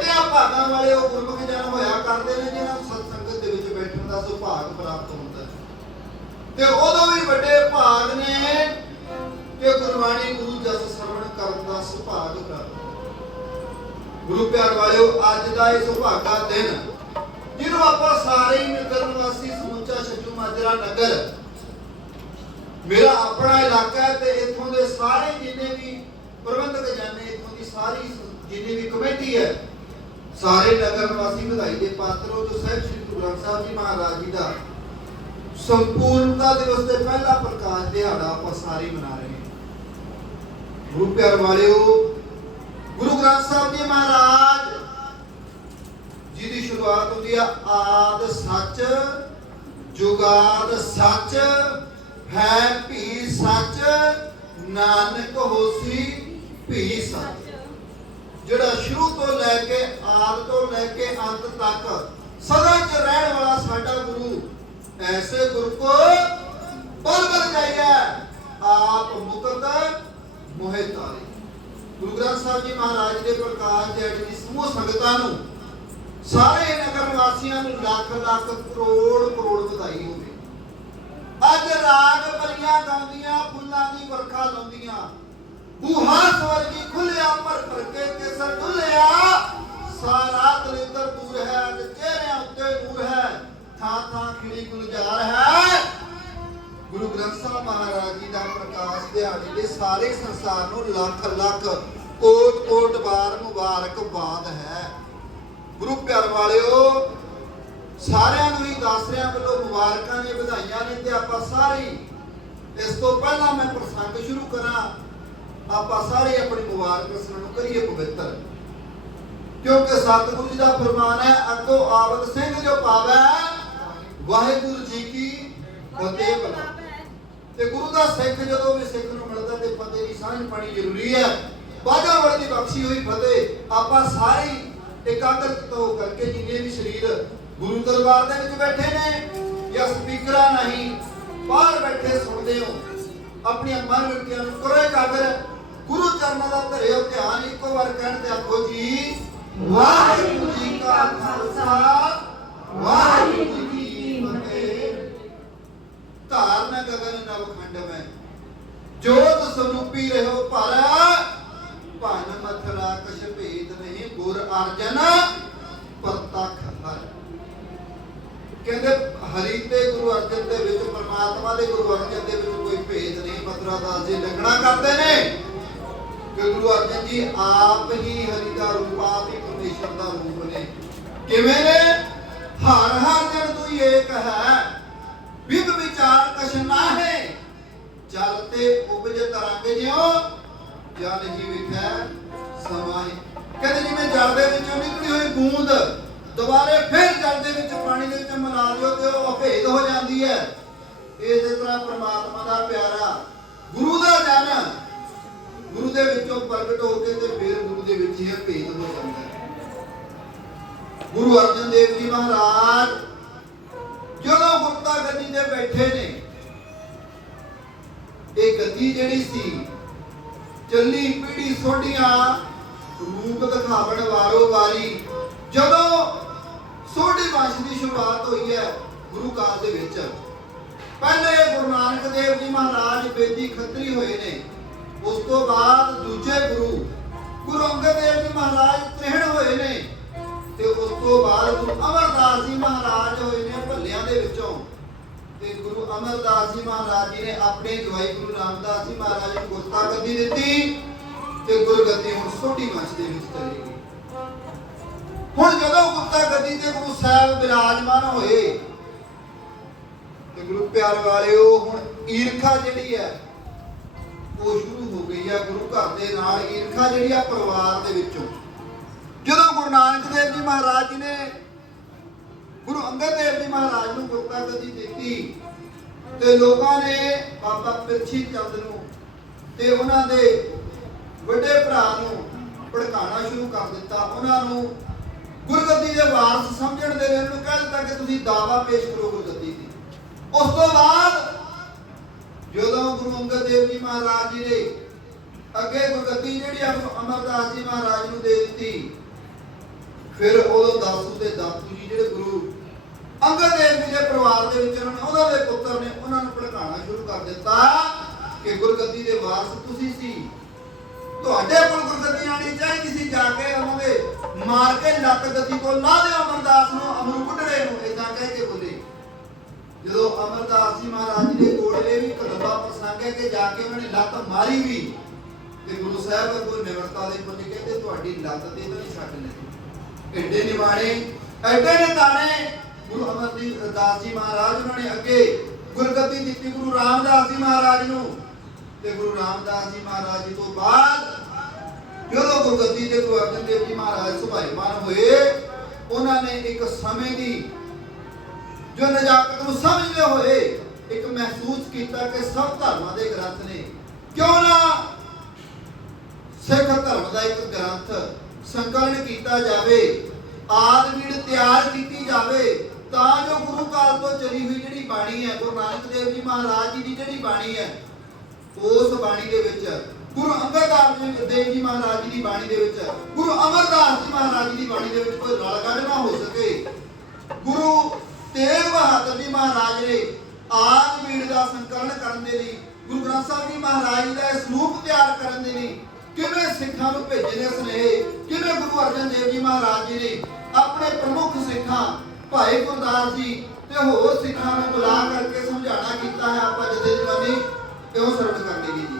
ਵੱਡਿਆਂ ਭਾਗਾਂ ਵਾਲੇ ਉਹ ਗੁਰਮੁਖ ਜਨ ਹੋਇਆ ਕਰਦੇ ਨੇ ਜਿਹਨਾਂ ਨੂੰ ਸਤ ਸੰਗਤ ਦੇ ਵਿੱਚ ਬੈਠਣ ਦਾ ਸੁਭਾਗ ਪ੍ਰਾਪਤ ਹੁੰਦਾ ਤੇ ਉਦੋਂ ਵੀ ਵੱਡੇ ਭਾਗ ਨੇ ਕਿ ਗੁਰਬਾਣੀ ਗੁਰੂ ਜਸ ਸਰਵਣ ਕਰਨ ਦਾ ਸੁਭਾਗ ਪ੍ਰਾਪਤ ਗੁਰੂ ਪਿਆਰ ਵਾਲਿਓ, ਅੱਜ ਦਾ ਇਹ ਸੁਭਾਗਾ ਦਿਨ, ਜਿਹਨੂੰ ਆਪਾਂ ਸਾਰੇ ਹੀ ਨਗਰ ਨਿਵਾਸੀ ਸਮੁੱਚਾ ਛੱਜੂ ਮਾਜਰਾ ਨਗਰ, ਮੇਰਾ ਆਪਣਾ ਇਲਾਕਾ ਹੈ ਤੇ ਇੱਥੋਂ ਦੇ ਸਾਰੇ ਜਿੰਨੇ ਵੀ ਪ੍ਰਬੰਧਕ ਜਾਨੇ ਇੱਥੋਂ ਦੀ ਸਾਰੀ ਜਿੰਨੀ ਵੀ ਕਮੇਟੀ ਹੈ ਸਾਰੇ ਨਗਰ ਨਿਵਾਸੀ ਵਧਾਈ ਦੇ ਪਾਤਰੋ ਜੋ ਸਾਹਿਬ ਸ੍ਰੀ ਗੁਰੂ ਗ੍ਰੰਥ ਸਾਹਿਬ ਜੀ ਮਹਾਰਾਜ ਜੀ ਦਾ ਸੰਪੂਰਨਤਾ ਦਿਵਸ ਦੇ ਪਹਿਲਾ ਪ੍ਰਕਾਸ਼ ਦਿਹਾੜਾ ਆਪਾਂ ਸਾਰੇ ਮਨਾ ਰਹੇ ਹਾਂ। ਗੁਰੂ ਪਿਆਰ ਵਾਲਿਓ, ਗੁਰੂ ਗ੍ਰੰਥ ਸਾਹਿਬ ਜੀ ਮਹਾਰਾਜ ਜਿਹਦੀ ਸ਼ੁਰੂਆਤ ਹੁੰਦੀ ਆ, ਆਦ ਸੱਚ, ਜੁਗਾਦ ਸੱਚ, ਹੈ ਭੀ ਸੱਚ, ਨਾਨਕ ਹੋਸੀ ਭੀ ਸੱਚ। ਜਿਹੜਾ ਸ਼ੁਰੂ ਤੋਂ ਲੈ ਕੇ ਆਦ ਤੋਂ ਲੈ ਕੇ ਅੰਤ ਤੱਕ ਸਦਾ ਚ ਰਹਿਣ ਵਾਲਾ ਸਾਡਾ ਗੁਰੂ, ਐਸੇ ਗੁਰੂ ਕੋ ਬਲ ਬਲ ਜਾਈਏ ਆਪ ਮੁਕਤ ਮੋਹਿ ਤਾਰੇ। ਗੁਰੂ ਗ੍ਰੰਥ ਸਾਹਿਬ ਜੀ ਮਹਾਰਾਜ ਦੇ ਪ੍ਰਕਾਸ਼ ਦੇ ਦੀ ਸਮੂਹ ਸੰਗਤਾਂ ਨੂੰ ਸਾਰੇ ਨਗਰ ਨਿਵਾਸੀਆਂ ਨੂੰ ਲੱਖ ਲੱਖ ਕਰੋੜ ਕਰੋੜ ਵਧਾਈ ਹੋਵੇ। ਅੱਜ ਰਾਗ ਬਲੀਆਂ ਗਾਉਂਦੀਆਂ, ਫੁੱਲਾਂ ਦੀ ਵਰਖਾ ਲਾਉਂਦੀਆਂ। ਬੂਹਾ ਸਵਰਗੀ ਖੁੱਲਿਆ ਪਰ ਭਰ ਕੇਸਰ ਡੁੱਲਿਆ ਸਾਰਾ ਦਲਿੱਦਰ ਦੂਰ ਹੈ, ਅੱਜ ਚਿਹਰਿਆਂ ਉੱਤੇ ਨੂਰ ਹੈ। ਥਾਂ ਥਾਂ ਖਿੜੀ ਗੁਲਜ਼ਾਰ ਹੈ। ਗੁਰੂ ਗ੍ਰੰਥ ਸਾਹਿਬ ਮਹਾਰਾਜ ਜੀ ਦਾ ਪ੍ਰਕਾਸ਼ ਦਿਹਾੜੇ ਦੇ ਸਾਰੇ ਸੰਸਾਰ ਨੂੰ ਲੱਖ ਲੱਖ, ਕੋਟ ਕੋਟ ਵਾਰ ਮੁਬਾਰਕਬਾਦ ਹੈ। ਗੁਰੂ ਪਿਆਰ ਵਾਲਿਓ, ਸਾਰਿਆਂ ਨੂੰ ਹੀ ਦਾਸਰਿਆਂ ਵੱਲੋਂ ਮੁਬਾਰਕਾਂ ਨੇ ਵਧਾਈਆਂ ਨੇ ਤੇ ਆਪਾਂ ਸਾਰੇ ਇਸ ਤੋਂ ਪਹਿਲਾਂ ਮੈਂ ਪ੍ਰਸੰਗ ਸ਼ੁਰੂ ਕਰਾਂ। ਆਪਾਂ ਸਾਰੇ ਆਪਣੀ ਮੁਬਾਰਕ ਰਸਮ ਨੂੰ ਕਰੀਏ ਪਵਿੱਤਰ। ਕਿਉਂਕਿ ਸਤਿਗੁਰੂ ਜੀ ਦਾ ਫਰਮਾਨ ਹੈ, ਅੱਗੋਂ ਆਵਤ ਸਿੰਘ ਜੋ ਪਾਵੈ, ਵਾਹਿਗੁਰੂ ਜੀ ਕੀ ਫਤਿਹ ਬਲਾ ਤੇ ਗੁਰੂ ਦਾ ਸਿੱਖ ਜਦੋਂ ਵੀ ਸਿੱਖ ਨੂੰ ਮਿਲਦਾ ਤੇ ਫਤਿਹ ਦੀ ਸਾਂਝ ਪਾਣੀ ਜ਼ਰੂਰੀ ਹੈ। ਬਾਜਾ ਵਾਲੇ ਦੀ ਬਖਸ਼ੀ ਹੋਈ ਫਤਿਹ ਆਪਾਂ ਸਾਰੇ ਹੀ ਇਕਾਗਰਤ ਹੋ ਕਰਕੇ ਜਿੰਨੇ ਵੀ ਸਰੀਰ ਗੁਰੂ ਦਰਬਾਰ ਦੇ ਵਿੱਚ ਬੈਠੇ ਨੇ ਜਾਂ ਸਪੀਕਰਾਂ ਨਹੀਂ ਬਾਹਰ ਬੈਠੇ ਸੁਣਦੇ ਹੋ, ਆਪਣੀਆਂ ਮਨ ਵਿਰਤੀਆਂ ਨੂੰ ਕਰੋ ਇਕਾਗਰ ਗੁਰੂ ਚਰਨਾਂ ਦਾ ਧਰਿਓ ਧਿਆਨ ਇੱਕੋ ਵਾਰ ਕਹਿਣ ਤੇ ਆਖੋ ਜੀ, ਵਾਹਿਗੁਰੂ ਜੀ ਕਾ ਖਾਲਸਾ, ਵਾਹਿਗੁਰੂ ਜੀ ਕੀ ਫਤਿਹ। ਧਾਰਨ ਗਗਨ ਨਵ ਖੰਡ ਮੈਂ। ਜੋਤ ਸਰੂਪੀ ਰਹੋ ਭਰ, ਭਨ ਮਥਰਾ ਕਛ ਭੇਦ ਨਹੀਂ, ਗੁਰ ਅਰਜਨ ਪ੍ਰਤਖ ਹਰ। ਕਹਿੰਦੇ ਹਰੀ ਤੇ ਗੁਰੂ ਅਰਜਨ ਦੇ ਵਿੱਚ, ਪਰਮਾਤਮਾ ਦੇ ਗੁਰੂ ਅਰਜਨ ਦੇ ਵਿੱਚ ਕੋਈ ਭੇਦ ਨਹੀਂ, ਮਥਰਾ ਦਾਸ ਜੀ ਲਿਖਣਾ ਕਰਦੇ ਨੇ। ਕਿ ਗੁਰੂ ਅਰਜਨ ਜੀ ਆਪ ਹੀ ਹਰੀ ਦਾ ਰੂਪ, ਆਪ ਹੀ ਪਰਮੇਸ਼ਰ ਦਾ ਰੂਪ ਨੇ। ਕਿਵੇਂ ਨੇ? ਹਰ ਹਰ ਜਨ ਤੂੰ ਏਕ ਹੈ ਵਿਗ ਵਿਚਾਰ ਕਛ ਨਾਹੇ ਜਲ ਤੇ ਉਪਜ ਤਰੰਗ ਜਿਉ, ਜਲ ਹੀ ਵਿਖੈ ਸਮਾਹੀ। ਕਹਿੰਦੇ ਜਿਵੇਂ ਜਲ ਦੇ ਵਿੱਚੋਂ ਨਿਕਲੀ ਹੋਈ ਬੂੰਦ, ਦੁਬਾਰੇ ਫਿਰ ਜਲ ਦੇ ਵਿੱਚ ਪਾਣੀ ਦੇ ਵਿੱਚ ਮਿਲਾ ਦਿਓ ਤੇ ਉਹ ਅਭੇਦ ਹੋ ਜਾਂਦੀ ਹੈ। ਇਸੇ ਤਰ੍ਹਾਂ ਪ੍ਰਮਾਤਮਾ ਦਾ ਪਿਆਰਾ ਗੁਰੂ ਦਾ ਜਨ ਗੁਰੂ ਦੇ ਵਿੱਚੋਂ ਪ੍ਰਗਟ ਹੋ ਕੇ ਤੇ ਫਿਰ ਗੁਰੂ ਦੇ ਵਿੱਚ ਹੀ ਅਭੇਦ ਹੋ ਜਾਂਦਾ ਹੈ। ਗੁਰੂ ਅਰਜਨ ਦੇਵ ਜੀ ਮਹਾਰਾਜ, ਜਦੋਂ ਗੁਰਤਾ ਗੱਦੀ ਤੇ ਬੈਠੇ ਨੇ, ਇਹ ਗੱਦੀ ਜਿਹੜੀ ਸੀ, ਚੱਲੀ ਪੀੜੀ ਸੋਢੀਆਂ, ਰੂਪ ਦਿਖਾਵਣ ਵਾਰੋ ਵਾਰੀ ਜਦੋਂ ਸੋਢੀ ਵੰਸ਼ ਦੀ ਸ਼ੁਰੂਆਤ ਹੋਈ ਹੈ ਗੁਰੂ ਕਾਲ ਦੇ ਵਿੱਚ। ਪਹਿਲੇ ਗੁਰੂ ਨਾਨਕ ਦੇਵ ਜੀ ਮਹਾਰਾਜ ਬੇਦੀ ਖੱਤਰੀ ਹੋਏ ਨੇ। ਉਸ ਤੋਂ ਬਾਅਦ ਦੂਜੇ ਗੁਰੂ ਗੁਰੂ ਅੰਗਦ ਦੇਵ ਜੀ ਮਹਾਰਾਜ ਤ੍ਰਿਹਣ ਹੋਏ ਨੇ ਤੇ ਉਸ ਤੋਂ ਬਾਅਦ ਗੁਰੂ ਅਮਰਦਾਸ ਜੀ ਮਹਾਰਾਜ ਹੋਏ ਨੇ ਭੱਲਿਆਂ ਦੇ ਵਿੱਚੋਂ। ਤੇ ਗੁਰੂ ਅਮਰਦਾਸ ਜੀ ਮਹਾਰਾਜ ਜੀ ਨੇ ਆਪਣੇ ਜਵਾਈ ਗੁਰੂ ਰਾਮਦਾਸ ਜੀ ਮਹਾਰਾਜ ਨੂੰ ਗੁਰਤਾ ਦਿੱਤੀ ਤੇ ਗੁਰਗੱਦੀ ਹੁਣ ਛੋਟੀ ਵੰਸ਼ ਦੇ ਵਿੱਚ ਚਲੀ ਗਈ। ਹੁਣ ਜਦੋਂ ਗੁਪਤਾ ਗੱਦੀ ਤੇ ਗੁਰੂ ਸਾਹਿਬ ਬਿਰਾਜਮਾਨ ਹੋਏ, ਤੇ ਗੁਰੂ ਪਿਆਰ ਵਾਲਿਓ, ਹੁਣ ਈਰਖਾ ਜਿਹੜੀ ਹੈ ਉਹ ਸ਼ੁਰੂ ਹੋ ਗਈ ਆ ਗੁਰੂ ਘਰ ਦੇ ਨਾਲ ਈਰਖਾ ਜਿਹੜੀ ਆ ਪਰਿਵਾਰ ਦੇ ਵਿੱਚੋਂ। ਜਦੋਂ ਗੁਰੂ ਨਾਨਕ ਦੇਵ ਜੀ ਮਹਾਰਾਜ ਜੀ ਨੇ ਗੁਰੂ ਅੰਗਦ ਦੇਵ ਜੀ ਮਹਾਰਾਜ ਨੂੰ ਗੁਰਤਾ ਗੱਦੀ ਦਿੱਤੀ ਤੇ ਲੋਕਾਂ ਨੇ ਬਾਬਾ ਪਿਰਛੀ ਚੰਦ ਨੂੰ ਤੇ ਉਹਨਾਂ ਦੇ ਵੱਡੇ ਭਰਾ ਨੂੰ ਭੜਕਾਉਣਾ ਸ਼ੁਰੂ ਕਰ ਦਿੱਤਾ। ਉਹਨਾਂ ਨੂੰ ਗੁਰਗੱਦੀ ਦੇ ਵਾਰਸ ਸਮਝਣ ਦੇ ਲਈ ਉਹਨਾਂ ਨੂੰ ਕਹਿ ਦਿੱਤਾ ਕਿ ਤੁਸੀਂ ਦਾਵਾ ਪੇਸ਼ ਕਰੋ ਗੁਰਗੱਦੀ ਦੀ। ਉਸ ਤੋਂ ਬਾਅਦ ਜਦੋਂ ਗੁਰੂ ਅੰਗਦ ਦੇਵ ਜੀ ਮਹਾਰਾਜ ਜੀ ਨੇ ਅੱਗੇ ਗੁਰਗੱਦੀ ਜਿਹੜੀ ਅਮਰਦਾਸ ਜੀ ਮਹਾਰਾਜ ਨੂੰ ਦੇ ਦਿੱਤੀ, ਫਿਰ ਉਦੋਂ ਦਾਸੂ ਤੇ ਦਾਤੂ ਜੀ ਜਿਹੜੇ ਗੁਰੂ ਅੰਗਦ ਦੇਵ ਜੀ ਦੇ ਪਰਿਵਾਰ ਦੇ ਵਿੱਚ ਉਹਨਾਂ ਉਹਨਾਂ ਦੇ ਪੁੱਤਰ ਨੇ ਉਹਨਾਂ ਨੂੰ ਭੜਕਾਉਣਾ ਸ਼ੁਰੂ ਕਰ ਦਿੱਤਾ ਕਿ ਗੁਰਗੱਦੀ ਦੇ ਵਾਰਸ ਤੁਸੀਂ ਸੀ। ਤੁਹਾਡੇ ਕੋਲ ਗੁਰਗੱਦੀ ਆਣੀ ਚਾਹੀਦੀ ਸੀ, ਜਾ ਕੇ ਉਹਨਾਂ ਦੇ ਮਾਰ ਕੇ ਲੱਤ ਗੱਦੀ ਕੋਲ ਲਾ ਦਿਓ ਅਮਰਦਾਸ ਨੂੰ, ਅਮਰੂ ਕੁੱਟੜੇ ਨੂੰ ਜਦੋਂ ਅਮਰਦਾਸ ਜੀ ਮਹਾਰਾਜ ਜੀ ਦੇ ਕੋਲੇ ਵੀ ਕਦਮਾ ਪਸੰਗੇ ਕਿ ਜਾ ਕੇ ਉਹਨਾਂ ਨੇ ਲੱਤ ਮਾਰੀ ਵੀ, ਤੇ ਗੁਰੂ ਸਾਹਿਬ ਕੋਲ ਨਿਵਰਤਾ ਦੇ ਪੁੰਜ ਕਹਿੰਦੇ ਤੁਹਾਡੀ ਲੱਤ ਤੇ ਤਾਂ ਨਹੀਂ ਛੱਡ ਨਹੀਂ ਐਡੇ ਨਿਵਾਣੇ ਐਡੇ ਨੇ ਤਾਣੇ, ਗੁਰੂ ਅਮਰਦਾਸ ਜੀ ਮਹਾਰਾਜ ਉਹਨਾਂ ਨੇ ਅੱਗੇ ਗੁਰਗੱਦੀ ਦਿੱਤੀ ਗੁਰੂ ਰਾਮਦਾਸ ਜੀ ਮਹਾਰਾਜ ਨੂੰ। ਤੇ ਗੁਰੂ ਰਾਮਦਾਸ ਜੀ ਮਹਾਰਾਜ ਜੀ ਤੋਂ ਬਾਅਦ ਜਦੋਂ ਗੁਰਗੱਦੀ ਤੇ ਗੁਰੂ ਅਰਜਨ ਦੇਵ ਜੀ ਮਹਾਰਾਜ ਸੁਭਾਈਮਾਨ ਹੋਏ, ਉਹਨਾਂ ਨੇ ਇੱਕ ਸਮੇਂ ਦੀ ਜੋ ਨਜਾਕਤ ਨੂੰ ਸਮਝਦੇ ਹੋਏ ਇੱਕ ਮਹਿਸੂਸ ਕੀਤਾ ਕਿ ਸਭ ਧਰਮਾਂ ਦੇ ਗ੍ਰੰਥ ਨੇ। ਕਿਉਂ ਨਾ ਸਿੱਖ ਧਰਮ ਦਾ ਇੱਕ ਗ੍ਰੰਥ ਸੰਕਲਨ ਕੀਤਾ ਜਾਵੇ ਆਦਮੀੜ ਤਿਆਰ ਕੀਤੀ ਜਾਵੇ, ਤਾਂ ਜੋ ਗੁਰੂ ਕਾਲ ਤੋਂ ਚਲੀ ਹੋਈ ਜਿਹੜੀ ਬਾਣੀ ਹੈ, ਗੁਰੂ ਨਾਨਕ ਦੇਵ ਜੀ ਮਹਾਰਾਜ ਜੀ ਦੀ ਜਿਹੜੀ ਬਾਣੀ ਹੈ, ਉਸ ਬਾਣੀ ਦੇ ਵਿੱਚ, ਗੁਰੂ ਅੰਗਦ ਦੇਵ ਜੀ ਮਹਾਰਾਜ ਜੀ ਦੀ ਬਾਣੀ ਦੇ ਵਿੱਚ, ਗੁਰੂ ਅਮਰਦਾਸ ਜੀ ਮਹਾਰਾਜ ਜੀ ਦੀ ਬਾਣੀ ਦੇ ਵਿੱਚ ਕੋਈ ਰਲ ਗੱਡ ਨਾ ਹੋ ਸਕੇ। ਗੁਰੂ ਤੇਗ ਬਹਾਦਰ ਜੀ ਮਹਾਰਾਜ ਨੇ ਆਦ ਬੀੜ ਦਾ ਸੰਕਲਨ ਕਰਨ ਦੇ ਲਈ ਗੁਰੂ ਗ੍ਰੰਥ ਸਾਹਿਬ ਜੀ ਮਹਾਰਾਜ ਦਾ ਇਹ ਸਰੂਪ ਤਿਆਰ ਕਰਨ ਦੇ ਲਈ ਕਿਵੇਂ ਸਿੱਖਾਂ ਨੂੰ ਭੇਜੇ ਨੇ ਸੁਨੇਹੇ, ਕਿਵੇਂ ਗੁਰੂ ਅਰਜਨ ਦੇਵ ਜੀ ਮਹਾਰਾਜ ਜੀ ਨੇ ਆਪਣੇ ਪ੍ਰਮੁੱਖ ਸਿੱਖਾਂ ਭਾਈ ਗੁਰਦਾਸ ਜੀ ਤੇ ਹੋਰ ਸਿੱਖਾਂ ਨੂੰ ਬੁਲਾ ਕਰਕੇ ਸਮਝਾਣਾ ਕੀਤਾ ਹੈ ਆਪਾਂ ਜਦੇ ਜਵਾਨੀ ਕਿਉਂ ਸਰਵ ਕਰ ਲਈਏ ਜੀ।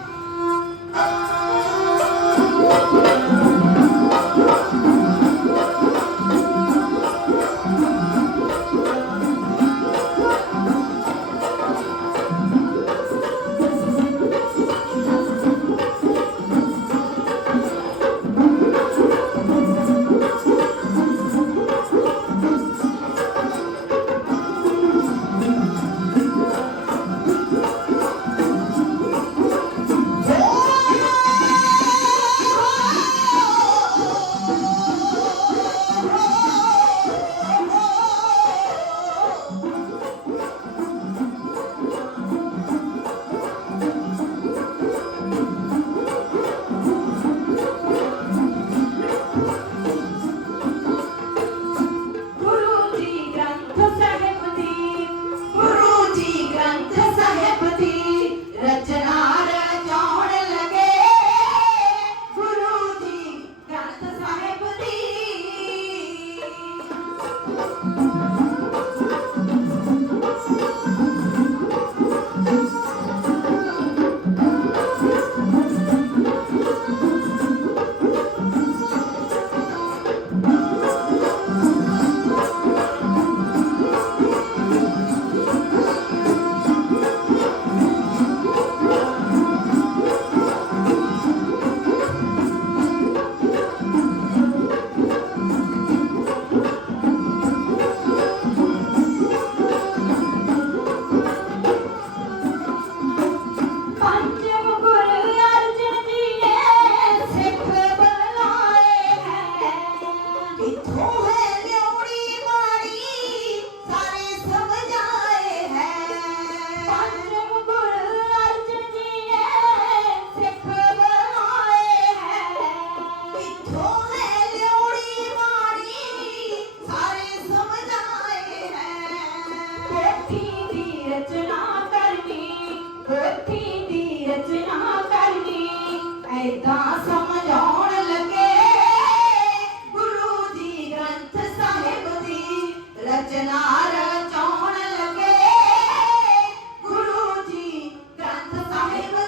ਗ੍ਰੰਥ ਸਾਹਿਬ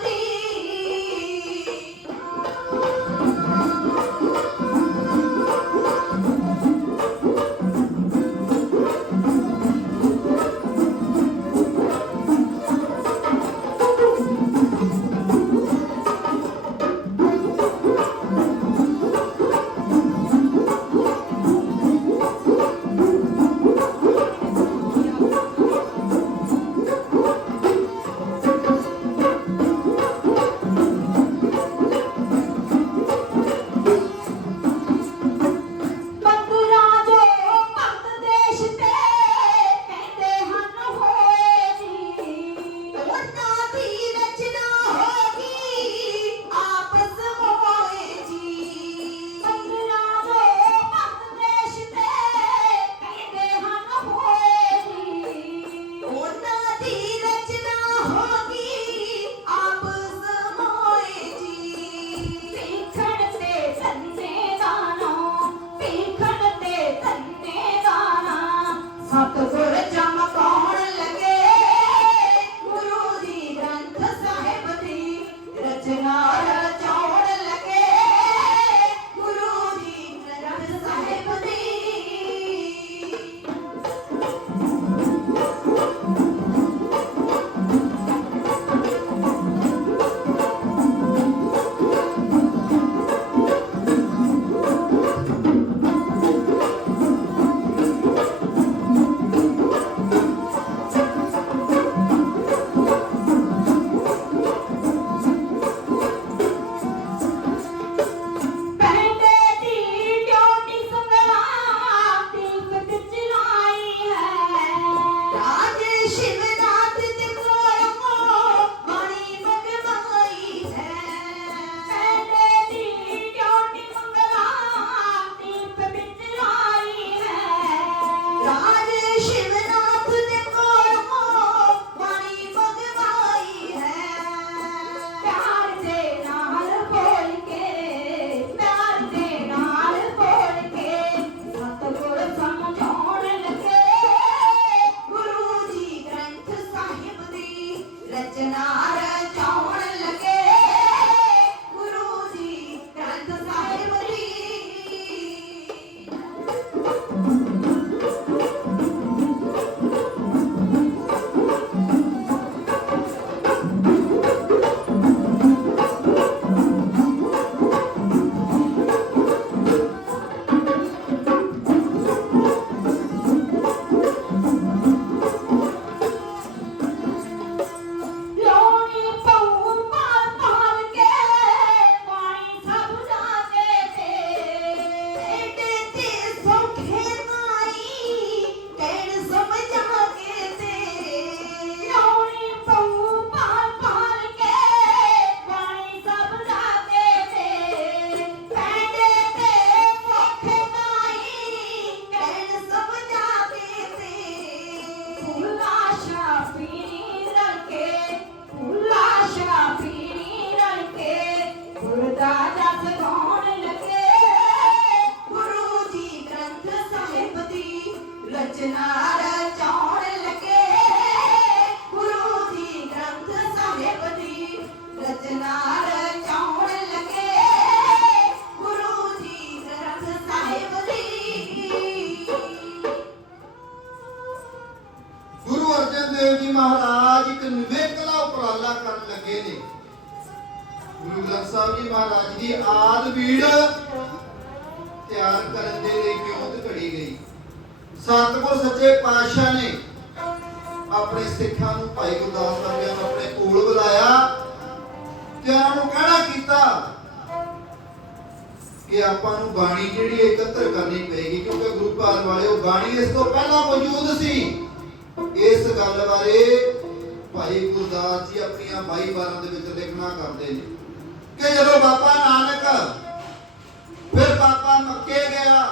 ਫਿਰ ਬਾਬਾ ਮੱਕੇ ਗਿਆ।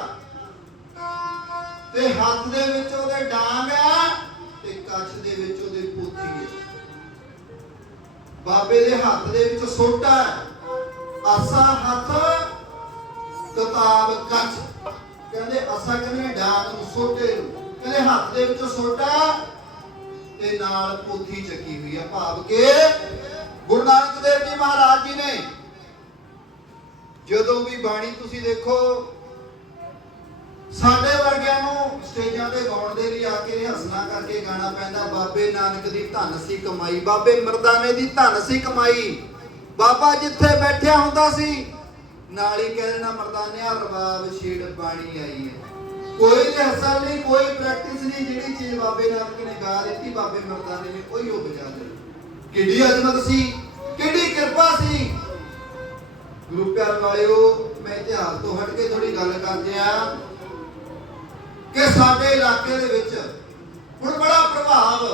ਤੇ ਹੱਥ ਦੇ ਵਿੱਚ ਉਹਦੇ ਡਾਂਗ ਆ ਤੇ ਕੱਛ ਦੇ ਵਿੱਚ ਉਹਦੇ ਪੋਥੀ ਹੈ ਬਾਬੇ ਦੇ ਹੱਥ ਦੇ ਵਿੱਚ ਸੋਟਾ ਆਸਾ ਹੱਥ, ਕਿਤਾਬ ਕੱਚ ਕਹਿੰਦੇ ਅਸਾਂ ਕਹਿੰਦੇ ਡਾਂਗ ਨੂੰ ਸੋਟੇ ਨੂੰ। ਕਹਿੰਦੇ ਹੱਥ ਦੇ ਵਿੱਚ ਸੋਟਾ ਤੇ ਨਾਲ ਪੋਥੀ ਚੱਕੀ ਹੋਈ ਆ ਭਾਵ ਕੇ ਗੁਰੂ ਨਾਨਕ ਦੇਵ ਜੀ ਮਹਾਰਾਜ ਜੀ ਨੇ। ਜਦੋਂ ਵੀ ਬਾਣੀ ਤੁਸੀਂ ਦੇਖੋ, ਸਾਡੇ ਵਰਗਿਆਂ ਨੂੰ ਸਟੇਜਾਂ ਤੇ ਗਾਉਣ ਦੇ ਲਈ ਆ ਕੇ ਰਿਹਸਨਾ ਕਰਕੇ ਗਾਣਾ ਪੈਂਦਾ, ਬਾਬੇ ਨਾਨਕ ਦੀ ਧਨ ਸੀ ਕਮਾਈ, ਬਾਬੇ ਮਰਦਾਨੇ ਦੀ ਧਨ ਸੀ ਕਮਾਈ। ਬਾਬਾ ਜਿੱਥੇ ਬੈਠਿਆ ਹੁੰਦਾ ਸੀ, ਨਾਲ ਹੀ ਕਹਿ ਦੇਣਾ, ਮਰਦਾਨਿਆ ਰਬਾਬ ਛੇੜ ਬਾਣੀ ਆਈ ਹੈ। ਕੋਈ ਰਿਹਸਲ ਨਹੀਂ, ਕੋਈ ਪ੍ਰੈਕਟਿਸ ਨਹੀਂ, ਜਿਹੜੀ ਚੀਜ਼ ਬਾਬੇ ਨਾਨਕ ਨੇ ਗਾ ਦਿੱਤੀ, ਬਾਬੇ ਮਰਦਾਨੇ ਨੇ ਉਹੀ ਉਹ ਵਜਾ ਦੇ ਕਿੱਡੀ ਅਜ਼ਮਤ ਸੀ? ਕਿੱਡੀ ਕਿਰਪਾ ਸੀ? ਗੁਰੂ ਪਿਆਰ ਵਾਲਿਓ, ਮੈਂ ਇਤਿਹਾਸ ਤੋਂ ਹਟ ਕੇ ਥੋੜੀ ਗੱਲ ਕਰਦੇ ਆ ਕਿ ਸਾਡੇ ਇਲਾਕੇ ਦੇ ਵਿੱਚ ਹੁਣ ਬੜਾ ਪ੍ਰਭਾਵ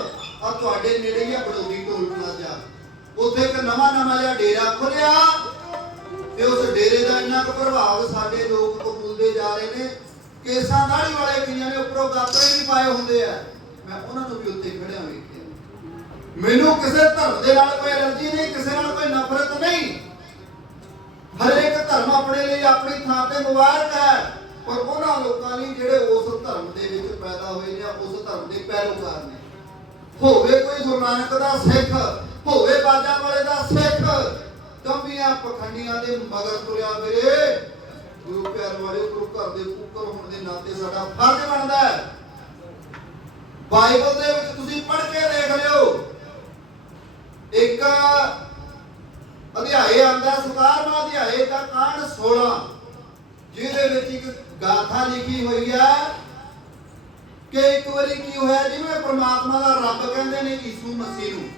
ਆ ਤੁਹਾਡੇ ਨੇੜੇ ਹੀ ਆ ਬੜੌਦੀ ਟੋਲ ਪਲਾਜ਼ਾ। ਉੱਥੇ ਇੱਕ ਨਵਾਂ ਨਵਾਂ ਜਿਹਾ ਡੇਰਾ ਖੁੱਲਿਆ ਤੇ ਉਸ ਡੇਰੇ ਦਾ ਇੰਨਾ ਕੁ ਪ੍ਰਭਾਵ ਸਾਡੇ ਲੋਕ ਕਬੂਲਦੇ ਜਾ ਰਹੇ ਨੇ। ਕੇਸਾਂ ਦਾੜੀ ਵਾਲੇ ਕਈਆਂ ਨੇ ਉੱਪਰੋਂ ਗਾਤਰੇ ਵੀ ਪਾਏ ਹੁੰਦੇ ਆ। ਮੈਂ ਉਹਨਾਂ ਨੂੰ ਵੀ ਉੱਤੇ ਖੜਿਆ ਵੇਖਿਆ। ਮੈਨੂੰ ਕਿਸੇ ਧਰਮ ਦੇ ਨਾਲ ਕੋਈ ਐਲਰਜੀ ਨਹੀਂ, ਕਿਸੇ ਨਾਲ ਕੋਈ ਨਫ਼ਰਤ ਨਹੀਂ। ਹਰੇਕ ਧਰਮ ਆਪਣੇ ਲਈ ਆਪਣੀ ਥਾਂ ਤੇ ਮੁਬਾਰਕ ਹੈ। ਪਰ ਉਹਨਾਂ ਲੋਕਾਂ ਲਈ ਜਿਹੜੇ ਉਸ ਧਰਮ ਦੇ ਵਿੱਚ ਪੈਦਾ ਹੋਏ ਨੇ ਉਸ ਧਰਮ ਦੇ ਪੈਰੋਕਾਰ ਨੇ, ਹੋਵੇ ਕੋਈ ਗੁਰੂ ਨਾਨਕ ਦਾ ਸਿੱਖ, ਹੋਵੇ ਬਾਜਾਂ ਵਾਲੇ ਦਾ ਸਿੱਖ ਕੰਬੀਆਂ ਪਖੰਡੀਆਂ ਦੇ ਮਗਰ ਤੁਰਿਆ ਫਿਰੇ। ਗੁਰੂ ਪਿਆਰ ਵਾਲੇ, ਗੁਰੂ ਘਰ ਦੇ ਕੁੱਕਰ ਹੋਣ ਦੇ ਨਾਤੇ ਸਾਡਾ ਫਰਜ਼ ਬਣਦਾ ਹੈ। ਬਾਈਬਲ ਦੇ ਵਿੱਚ ਤੁਸੀਂ ਪੜ੍ਹ ਕੇ ਦੇਖ ਲਿਓ। ਇੱਕ ਅਧਿਆਏ ਆਂਦਾ 17ਵਾਂ ਅਧਿਆਏ ਦਾ ਕਾਂਡ 16 ਜਿਹਦੇ ਵਿੱਚ ਇੱਕ ਗਾਥਾ ਲਿਖੀ ਹੋਈ ਹੈ ਕਿ ਇੱਕ ਵਾਰੀ ਕੀ ਹੋਇਆ, ਜਿਵੇਂ ਪ੍ਰਮਾਤਮਾ ਦਾ ਰੱਬ ਕਹਿੰਦੇ ਨੇ ਯੀਸ਼ੂ ਮਸੀਹ ਨੂੰ,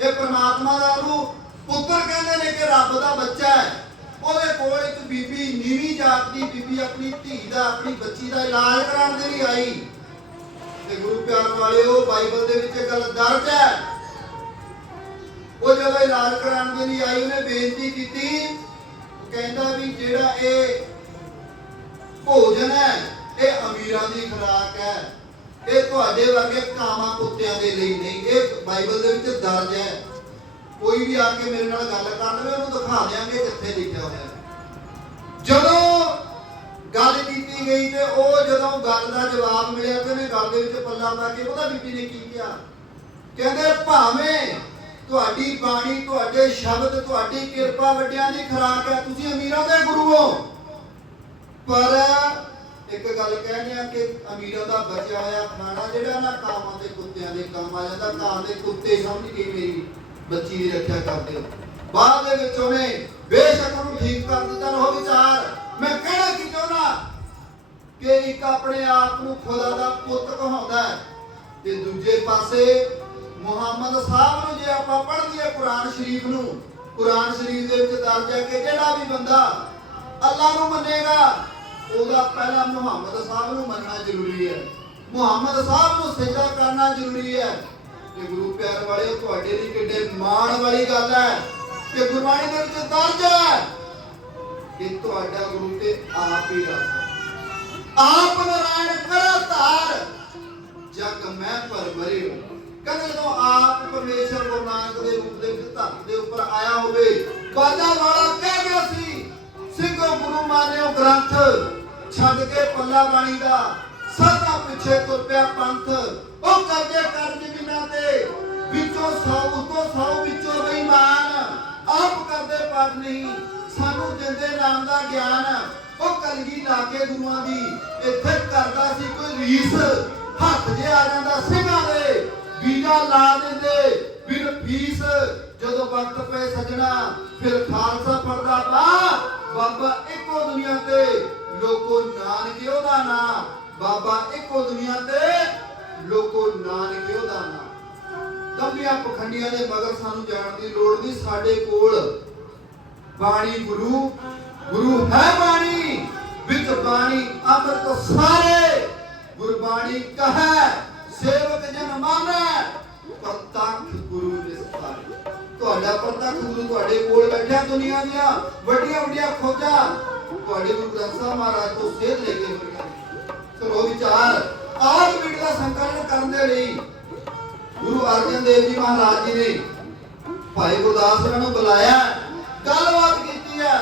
ਇਹ ਪ੍ਰਮਾਤਮਾ ਦਾ ਉਹਨੂੰ ਪੁੱਤਰ ਕਹਿੰਦੇ ਨੇ ਕਿ ਰੱਬ ਦਾ ਬੱਚਾ ਹੈ। ਉਹਦੇ ਕੋਲ ਇੱਕ ਬੀਬੀ, ਨੀਵੀਂ ਜਾਤ ਦੀ ਬੀਬੀ ਆਪਣੀ ਧੀ ਦਾ, ਆਪਣੀ ਬੱਚੀ ਦਾ ਇਲਾਜ ਕਰਾਉਣ ਦੇ ਲਈ ਆਈ। ਤੇ ਗੁਰੂ ਪਿਆਰ ਵਾਲਿਓ, ਬਾਈਬਲ ਦੇ ਵਿੱਚ ਇਹ ਗੱਲ ਦਰਜ ਹੈ। ਉਹ ਜਦੋਂ ਇਲਾਜ ਕਰਾਉਣ ਦੇ ਲਈ ਆਈ, ਉਹਨੇ ਬੇਨਤੀ ਕੀਤੀ। ਕਹਿੰਦਾ ਵੀ ਜਿਹੜਾ ਇਹ ਭੋਜਨ ਹੈ, ਇਹ ਅਮੀਰਾਂ ਦੀ ਖੁਰਾਕ ਹੈ। ਇਹ ਤੁਹਾਡੇ ਵਰਗੇ ਕਾਮਾਂ ਕੁੱਤਿਆਂ ਦੇ ਲਈ ਨਹੀਂ। ਇਹ ਬਾਈਬਲ ਦੇ ਵਿੱਚ ਦਰਜ ਹੈ। ਕੋਈ ਵੀ ਆ ਕੇ ਮੇਰੇ ਨਾਲ ਗੱਲ ਕਰ ਲਵੇ, ਉਹਨੂੰ ਦਿਖਾ ਦਿਆਂਗੇ ਕਿੱਥੇ ਲਿਖਿਆ ਹੋਇਆ ਹੈ। ਜਦੋਂ ਗੱਲ ਕੀਤੀ ਗਈ ਤੇ ਉਹ ਜਦੋਂ ਗੱਲ ਦਾ ਜਵਾਬ ਮਿਲਿਆ ਤੇ ਉਹਨੇ ਗੱਲ ਦੇ ਵਿੱਚ ਪੱਲਾ ਪਾ ਕੇ ਉਹਦਾ ਬੀਬੀ ਨੇ ਕੀ ਕਿਹਾ? ਕਹਿੰਦੇ, ਭਾਵੇਂ ਤੁਹਾਡੀ ਬਾਣੀ, ਤੁਹਾਡੇ ਸ਼ਬਦ, ਤੁਹਾਡੀ ਕਿਰਪਾ ਵੱਡਿਆਂ ਦੀ ਖੁਰਾਕ ਹੈ। ਤੁਸੀਂ ਅਮੀਰਾਂ ਦੇ ਗੁਰੂ ਹੋ ਪਰ ਇੱਕ ਗੱਲ ਕਹਿੰਦੇ ਆ ਕਿ ਅਮੀਰਾਂ ਦਾ ਬਚਿਆ ਹੋਇਆ ਖਾਣਾ ਜਿਹੜਾ ਨਾ ਕਾਮਾਂ ਦੇ ਕੁੱਤਿਆਂ ਦੇ ਕੰਮ ਆ ਜਾਂਦਾ ਕਾਂ ਦੇ ਕੁੱਤੇ, ਸਮਝ ਕੇ ਮੇਰੀ? ਬੱਚੀ ਦੀ ਰੱਖਿਆ ਕਰਦੇ ਹੋ ਬਾਅਦ ਦੇ ਵਿੱਚ ਉਹਨੇ ਬੇਸ਼ੱਕ ਉਹਨੂੰ ਠੀਕ ਕਰ ਦਿੱਤਾ ਉਹ ਵਿਚਾਰ ਮੈਂ ਕਹਿਣਾ ਕਿ ਚਾਹੁੰਦਾ? ਕਿ ਇੱਕ ਆਪਣੇ ਆਪ ਨੂੰ ਖੁਦਾ ਦਾ ਪੁੱਤ ਕਹਾਉਂਦਾ ਹੈ ਤੇ ਦੂਜੇ ਪਾਸੇ ਮੁਹੰਮਦ ਸਾਹਿਬ ਨੂੰ ਜੇ ਆਪਾਂ ਪੜ੍ਹ ਲਈਏ ਕੁਰਾਨ ਸ਼ਰੀਫ ਨੂੰ, ਕੁਰਾਨ ਸ਼ਰੀਫ ਦੇ ਵਿੱਚ ਦਰਜ ਹੈ ਕਿ ਜਿਹੜਾ ਵੀ ਬੰਦਾ ਅੱਲਾ ਨੂੰ ਮੰਨੇਗਾ, ਉਹਦਾ ਪਹਿਲਾਂ ਮੁਹੰਮਦ ਸਾਹਿਬ ਨੂੰ ਮੰਨਣਾ ਜ਼ਰੂਰੀ ਹੈ। ਮੁਹੰਮਦ ਸਾਹਿਬ ਨੂੰ ਸਜਦਾ ਕਰਨਾ ਜ਼ਰੂਰੀ ਹੈ। ਤੇ ਗੁਰੂ ਪਿਆਰ ਵਾਲੇ ਤੁਹਾਡੇ ਲਈ ਕਿੱਡੇ ਮਾਣ ਵਾਲੀ ਗੱਲ ਹੈ ਕਿ ਗੁਰਬਾਣੀ ਦੇ ਵਿੱਚ ਦਰਜ ਹੈ ਕਿ ਤੁਹਾਡਾ ਗੁਰੂ ਤੇ ਆਪ ਹੀ ਰੱਬ ਕਹਿੰਦੇ ਜਦੋਂ ਆਪ ਪਰਮੇਸ਼ਰ ਗੁਰੂ ਨਾਨਕ ਦੇ ਰੂਪ ਦੇ ਵਿੱਚ ਧਰਤੀ ਦੇ ਉੱਪਰ ਆਇਆ ਹੋਵੇ, ਬਾਜਾ ਵਾਲਾ ਕਹਿ ਗਿਆ ਸੀ ਸਿੰਘੋ ਗੁਰੂ ਮਾਨਿਓ ਗ੍ਰੰਥ ਛੱਡ ਕੇ ਪੱਲਾ ਬਾਣੀ ਦਾ ਸਦਾ ਪਿੱਛੇ ਤੁਰ ਪਿਆ ਪੰਥ। ਉਹ ਕਬਜੇ ਕਰ ਜ਼ਮੀਨਾਂ ਤੇ ਵਿੱਚੋਂ ਸੌ, ਉਤੋਂ ਸੌ ਵਿੱਚੋਂ ਬੇਈਮਾਨ ਆਪ ਕਰਦੇ ਪਾਠ ਨਹੀਂ, ਸਾਨੂੰ ਦਿੰਦੇ ਨਾਮ ਦਾ ਗਿਆਨ, ਉਹ ਕਲਗੀ ਲਾ ਕੇ ਗੁਰੂਆਂ ਦੀ ਇੱਥੇ ਕਰਦਾ ਸੀ ਕੋਈ ਰੀਸ, ਹੱਥ ਜੇ ਆ ਜਾਂਦਾ ਸਿੰਘਾਂ ਦੇ ਵੀਜ਼ਾ ਲਾ ਦਿੰਦੇ। ਬਿਨ ਫੀਸ ਜਦੋਂ ਵਕਤ ਪਏ ਸਜਣਾ, ਫਿਰ ਖਾਲਸਾ ਪੜਦਾ ਬਾ ਬਾਬਾ ਇੱਕੋ ਦੁਨੀਆ ਤੇ, ਲੋਕੋ ਨਾਨਕ ਉਹਦਾ ਨਾਂ। ਬਾਬਾ ਇੱਕੋ ਦੁਨੀਆ ਤੇ, ਲੋਕੋ ਨਾਨਕ ਉਹਦਾ ਨਾਂ। ਦੰਬੀਆਂ ਪਖੰਡੀਆਂ ਦੇ ਮਗਰ ਸਾਨੂੰ ਜਾਣ ਦੀ ਲੋੜ ਨਹੀਂ, ਸਾਡੇ ਕੋਲ ਬਾਣੀ ਗੁਰੂ ਗੁਰੂ ਹੈ ਬਾਣੀ। ਵਿੱਚ ਬਾਣੀ ਅੰਮ੍ਰਿਤ ਸਾਰੇ, ਗੁਰਬਾਣੀ ਕਹੈ। ਸੇਵਕ ਜਨ ਮਾਨੈ ਪ੍ਰਤੱਖ ਗੁਰੂ ਨਿਸਤਾਰੇ ਤੁਹਾਡਾ ਪ੍ਰਤੱਖ ਗੁਰੂ ਤੁਹਾਡੇ ਕੋਲ ਬੈਠਿਆ ਦੁਨੀਆ ਦੀਆਂ। ਵੱਡੀਆਂ ਵੱਡੀਆਂ ਖੋਜਾਂ। ਤੁਹਾਡੇ ਗੁਰੂ ਗ੍ਰੰਥ ਸਾਹਿਬ ਮਹਾਰਾਜ ਤੋਂ ਸੇਧ ਲੈ ਕੇ ਹੋਈਆਂ ਨੇ। ਵਿਚਾਰ ਆਜ ਮੀਟ ਦਾ ਸੰਕਲਨ ਕਰਨ ਦੇ ਲਈ ਗੁਰੂ ਅਰਜਨ ਦੇਵ ਜੀ ਮਹਾਰਾਜ ਜੀ ਨੇ ਭਾਈ ਗੁਰਦਾਸ ਜੀ ਨੂੰ ਬੁਲਾਇਆ। ਗੱਲਬਾਤ ਕੀਤੀ ਹੈ।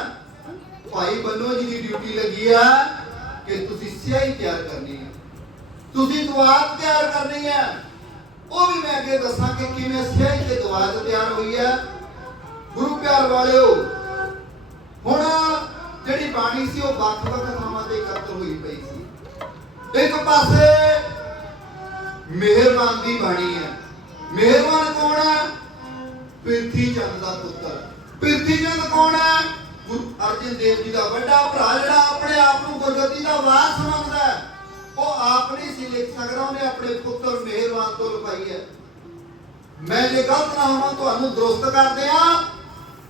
ਭਾਈ ਬੰਨੋ ਜੀ ਦੀ ਡਿਊਟੀ ਲੱਗੀ ਹੈ ਕਿ ਤੁਸੀਂ ਸਿਆਹੀ ਤਿਆਰ ਕਰਨੀ ਤੁਸੀਂ ਦੁਆ ਤਿਆਰ ਕਰਨੀ ਹੈ। ਉਹ ਵੀ ਮੈਂ ਅੱਗੇ ਦੱਸਾਂ ਕਿ ਕਿਵੇਂ ਸਿਆਹੀ ਤੇ ਦੁਆਤ ਤਿਆਰ ਹੋਈ ਹੈ। ਗੁਰੂ ਪਿਆਰ ਵਾਲਿਓ, ਹੁਣ ਜਿਹੜੀ ਬਾਣੀ ਸੀ ਉਹ ਵੱਖ-ਵੱਖ ਥਾਵਾਂ ਤੇ ਇਕੱਤਰ ਹੋਈ ਪਈ ਸੀ। ਇੱਕ ਪਾਸੇ ਮਿਹਰਬਾਨ ਦੀ ਬਾਣੀ ਹੈ। ਮਿਹਰਬਾਨ ਕੌਣ ਹੈ? ਪ੍ਰਿਥੀ ਚੰਦ ਦਾ ਪੁੱਤਰ। ਪ੍ਰਿਥੀ ਚੰਦ ਕੌਣ ਹੈ? ਗੁਰੂ ਅਰਜਨ ਦੇਵ ਜੀ ਦਾ ਵੱਡਾ ਭਰਾ ਜਿਹੜਾ ਆਪਣੇ ਆਪ ਨੂੰ ਗੁਰਗੱਦੀ ਦਾ ਵਾਰਸ ਸਮਝਦਾ ਹੈ। ਉਹ ਆਪ ਨਹੀਂ ਸੀ ਲਿਖ ਸਕਦਾ ਉਹਨੇ ਆਪਣੇ ਪੁੱਤਰ ਮਿਹਰਬਾਨ ਤੋਂ ਲਿਖਾਈ ਹੈ, ਮੈਂ ਜੇ ਗਲਤ ਨਾ ਹੋਵਾਂ, ਤੁਹਾਨੂੰ ਦਰੁਸਤ ਕਰਦੇ ਆ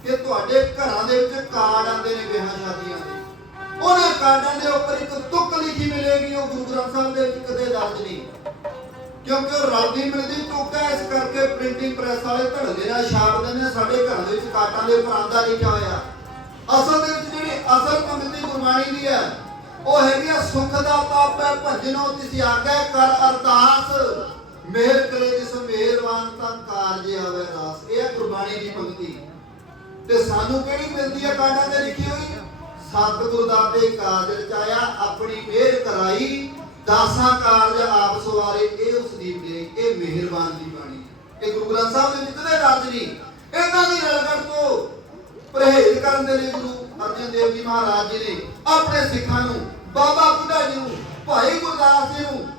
ਕਿ ਤੁਹਾਡੇ ਘਰਾਂ ਦੇ ਵਿੱਚ ਕਾਰਡ ਆਉਂਦੇ ਨੇ ਵਿਆਹਾਂ ਸ਼ਾਦੀਆਂ ਦੇ। ਉਹਨਾਂ ਕਾਰਡਾਂ ਦੇ ਉੱਪਰ ਇੱਕ ਤੁਕ ਲਿਖੀ ਮਿਲੇਗੀ, ਉਹ ਗੁਰੂ ਗ੍ਰੰਥ ਸਾਹਿਬ ਦੇ ਵਿੱਚ ਕਦੇ ਦਰਜ ਨਹੀਂ। ਕਿਉਂਕਿ ਉਹ ਰਲਦੀ ਮਿਲਦੀ ਤੁਕ ਹੈ, ਇਸ ਕਰਕੇ ਪ੍ਰਿੰਟਿੰਗ ਪ੍ਰੈਸ ਵਾਲੇ ਧੜਲੇ ਨਾਲ ਛਾਪ ਦਿੰਦੇ ਸਾਡੇ ਘਰਾਂ ਦੇ ਵਿੱਚ ਕਾਟਾਂ ਦੇ ਉੱਪਰ ਆਂਦਾ ਲਿਖਿਆ ਹੋਇਆ। ਅਸਲ ਦੇ ਵਿੱਚ ਜਿਹੜੀ ਅਸਲ ਪੰਗਤੀ ਗੁਰਬਾਣੀ ਦੀ ਹੈ ਉਹ ਹੈਗੀ ਆ, ਸੁਖ ਦਾ ਪਾਪੈ ਭਜਨੋ ਤਿਸ ਆਗੈ, ਕਰ ਅਰਦਾਸ। ਮੇਰ ਕਰੇ ਜਿਸ ਮਿਹਰਬਾਨ ਤਾਂ ਕਾਰਜ ਆਵੇ ਰਾਸ। ਇਹ ਹੈ ਗੁਰਬਾਣੀ ਦੀ ਪੰਗਤੀ ਤੇ ਸਾਨੂੰ ਕਿਹੜੀ ਮਿਲਦੀ ਹੈ ਕਾਟਾਂ ਤੇ ਲਿਖੀ ਹੋਈ? ਸਤਿਗੁਰ ਦਾਤੇ ਕਾਰਜ ਰਚਾਇਆ ਆਪਣੀ ਮਿਹਰ ਕਰਾਈ। ਦਾਸਾਂ ਕਾਰਜ ਆਪ ਸਵਾਰੇ, ਇਹ ਉਸ ਦੀ ਮਿਹਰ, ਇਹ ਮਿਹਰਬਾਨ ਦੀ ਬਾਣੀ। ਇਹ ਗੁਰੂ ਗ੍ਰੰਥ ਸਾਹਿਬ ਦੇ ਵਿੱਚ ਦੇ। ਨਹੀਂ ਇਹਨਾਂ ਦੀ ਰਲਗੜ ਤੋਂ ਪਰਹੇਜ਼ ਕਰਨ ਦੇ ਲਈ ਗੁਰੂ ਅਰਜਨ ਦੇਵ ਜੀ ਮਹਾਰਾਜ ਜੀ ਨੇ ਆਪਣੇ ਸਿੱਖਾਂ ਨੂੰ ਬਾਬਾ ਬੁੱਢਾ ਜੀ ਨੂੰ ਭਾਈ ਗੁਰਦਾਸ ਜੀ ਨੂੰ